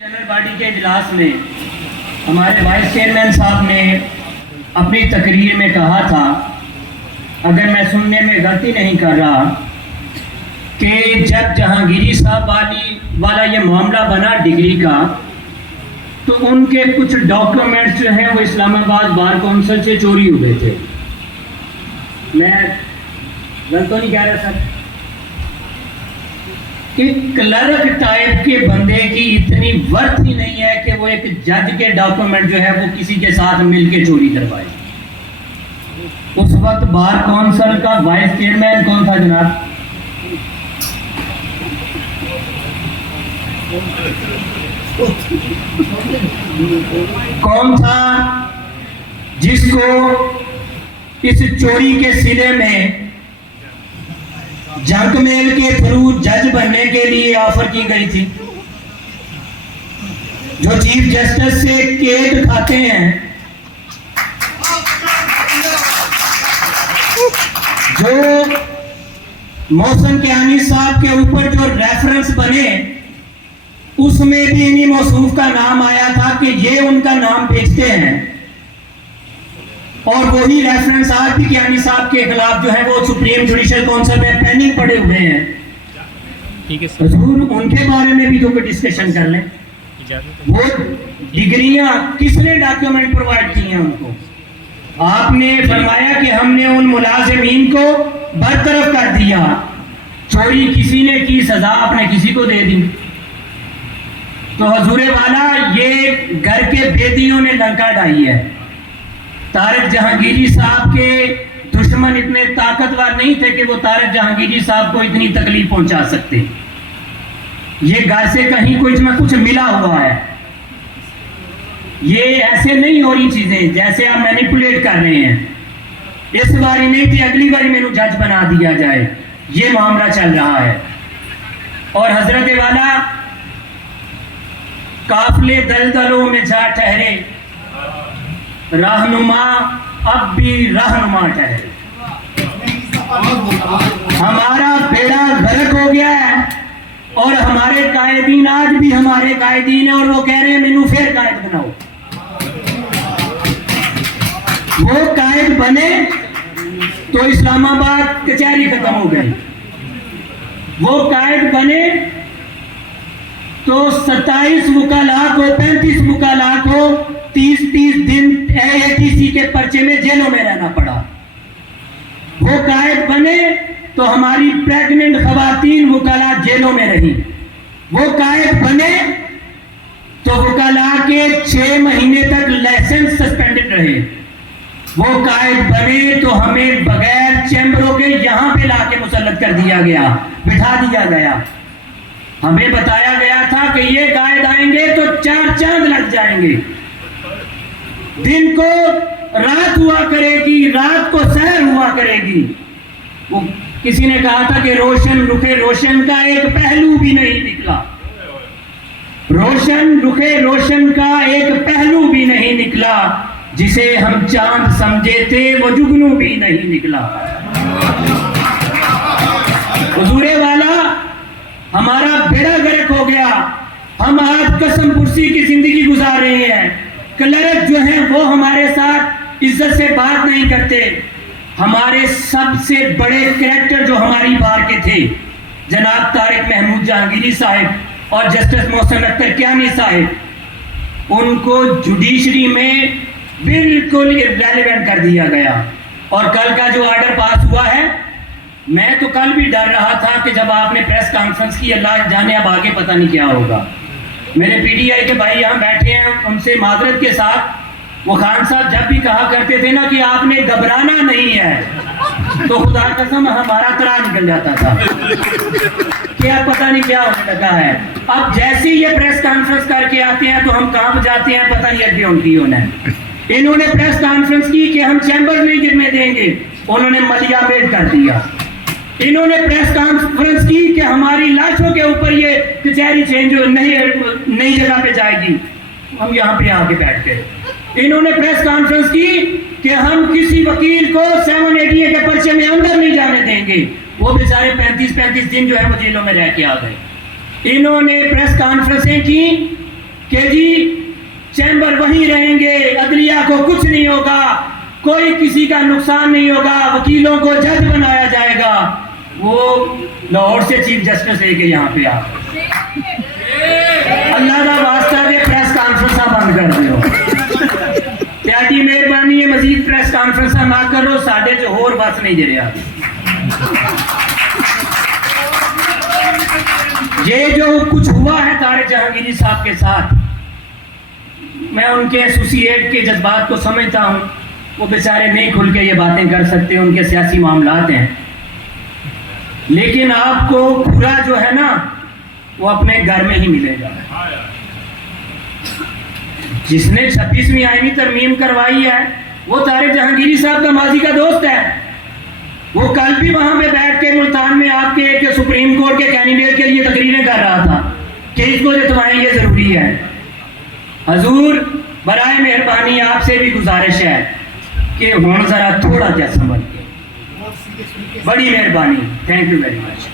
General body के इजलास में हमारे वाइस चेयरमैन साहब ने अपनी तकरीर में कहा था, अगर मैं सुनने में गलती नहीं कर रहा, कि जब जहांगीरी साहब वाला ये मामला बना डिग्री का, तो उनके कुछ डॉक्यूमेंट्स जो हैं वो इस्लामाबाद बार काउंसिल से चोरी हुए थे। मैं गलत तो नहीं कह रहा सर? कि क्लर्क टाइप के बंदे की इतनी वर्थ ही नहीं है कि वो एक जज के डॉक्यूमेंट जो है वो किसी के साथ मिलके चोरी करवाए। उस वक्त बार काउंसिल का वाइस चेयरमैन कौन था जनाब? कौन था जिसको इस चोरी के सिले में जंकमेल के थ्रू जज बनने के लिए ऑफर की गई थी? जो चीफ जस्टिस से केक खाते हैं, जो मोहसिन कियानी साहब के ऊपर जो रेफरेंस बने, उसमें भी इन्हीं मौसूफ का नाम आया था कि ये उनका नाम बेचते हैं, और वही रेफरेंस आज भी कियानी साहब के खिलाफ जो है वो सुप्रीम जुडिशियल काउंसिल में पेंडिंग पड़े हुए हैं। ठीक है सर, उनके बारे में भी तो कोई डिस्कशन कर लें। वो डिग्रियां किसने डॉक्यूमेंट प्रोवाइड की हैं उनको? आपने फरमाया कि हमने उन मुलाजिमीन को बरतरफ कर दिया। चोरी किसी ने की, सजा आपने किसी को दे दी। तो हजूरे वाला ये घर के बेदियों ने लंका ढाई है। तारिक जहांगीरी साहब के दुश्मन इतने ताकतवर नहीं थे कि वो तारिक जहांगीरी साहब को इतनी तकलीफ पहुंचा सकते। ये घर से कहीं कुछ ना कुछ मिला हुआ है। ये ऐसे नहीं हो रही चीजें जैसे आप मैनिपुलेट कर रहे हैं। इस बारी नहीं थी, अगली बारी मैंने जज बना दिया जाए, ये मामला चल रहा है। और हजरत वाला काफिले दलदलों में जा ठहरे, रहनुमा अब भी रहनुमा ठहरे। हमारा बेड़ा गर्क हो गया है और हमारे कायदीन आज भी हमारे कायदीन है, और वो कह रहे हैं मैनू फिर कायद बनाओ। वो कायद बने तो इस्लामाबाद कचहरी खत्म हो गई। वो कायद बने तो 27 वकाला को, 35 वकाला को 30 दिन AATC के पर्चे में जेलों में रहना पड़ा। वो कायद बने तो हमारी प्रेग्नेंट खवातीन वकाला जेलों में रही। वो कायद बने तो वकाला के 6 महीने तक लाइसेंस सस्पेंडेड रहे। वो कायद बने तो हमें बगैर चैम्बरों के यहां पे लाके मुसल्लत कर दिया गया, बिठा दिया गया। हमें बताया गया था कि ये कायद आएंगे तो 4 चांद लग जाएंगे। दिन को रात हुआ करेगी, रात को सहर हुआ करेगी। वो किसी ने कहा था कि रोशन रुखे रोशन का एक पहलू भी नहीं निकला। रोशन रुखे रोशन का एक पहलू भी नहीं निकला। जिसे हम चांद समझे थे वो जुगनू भी नहीं निकला। हुजूरे वाला हमारा बेड़ा गर्क हो गया। हम आज कसम पुरसी की जिंदगी गुजार रहे हैं। क्लर्क जो हैं वो हमारे साथ इज्जत से बात नहीं करते। हमारे सबसे बड़े कैरेक्टर जो हमारी बार के थे, जनाब तारिक महमूद जहांगीरी साहब और जस्टिस मोहसिन अख्तर कियानी साहब, उनको जुडिशरी में बिल्कुल इररेलेवेंट कर दिया गया। और कल का जो ऑर्डर पास हुआ है, मैं तो कल भी डर रहा था कि जब आपने प्रेस कॉन्फ्रेंस की, अल्लाह जाने अब आगे पता नहीं क्या होगा। मेरे PTI के भाई यहाँ बैठे हैं, उनसे माजरत के साथ, वो खान साहब जब भी कहा करते थे ना कि आपने घबराना नहीं है, तो खुदा कसम हमारा तरा निकल जाता था कि अब पता नहीं क्या होने लगा है। अब जैसे ही ये प्रेस कॉन्फ्रेंस करके आते हैं तो हम कांप जाते हैं, पता नहीं अभी उनकी होना है। इन्होंने प्रेस कॉन्फ्रेंस की कि हम चैम्बर नहीं गिरने देंगे, उन्होंने मलिया मेड कर दिया। इन्होंने प्रेस कॉन्फ्रेंस की कि हमारी लाशों के ऊपर ये कचहरी चेंज नई जगह पे जाएगी, हम यहाँ पे आके बैठ गए। इन्होंने प्रेस कॉन्फ्रेंस की कि हम किसी वकील को 780 के पर्चे में अंदर नहीं जाने देंगे। वो बेचारे 35 दिन जो है वो जेलों में रह के आ गए। इन्होंने प्रेस कॉन्फ्रेंसें की कि जी चैम्बर वहीं रहेंगे, अदलिया को कुछ नहीं होगा, कोई किसी का नुकसान नहीं होगा, वकीलों को जज बनाया जाएगा, वो लाहौर से चीफ जस्टिस लेके यहाँ पे आ अल्लाह का वास्ता दे प्रेस कॉन्फ्रेंस बंद कर दो। त्यागी मेहरबानी है, मजीद प्रेस कॉन्फ्रेंस ना करो, साढ़े च होर बस नहीं जे रहा। ये जो कुछ हुआ है तारिक जहांगीरी साहब के साथ, मैं उनके एसोसिएट के जज्बात को समझता हूँ। वो बेचारे नहीं खुल के ये बातें कर सकते, उनके सियासी मामलात हैं, लेकिन आपको पूरा जो है ना वो अपने घर में ही मिलेगा। जिसने 36वीं आईनी तरमीम करवाई है वो तारिक जहांगीरी साहब का माजी का दोस्त है। वो कल भी वहां पे बैठ के मुल्तान में आपके एक सुप्रीम कोर्ट के कैंडिडेट के लिए तकरीरें कर रहा था कि इसको जितवाएं ये जरूरी है। हजूर बराए मेहरबानी आपसे भी गुजारिश है कि हुण जरा थोड़ा जा संभल के, बड़ी मेहरबानी। Thank you very much.